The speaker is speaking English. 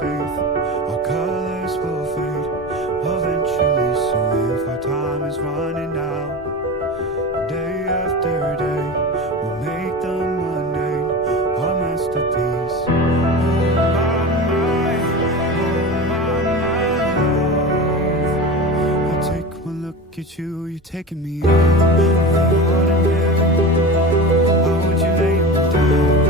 faith, our colors will fade eventually. So if our time is running out, day after day, we'll make the mundane our masterpiece. Oh my love, I take one look at you, you're taking me out of the ordinary. I want you laying me down.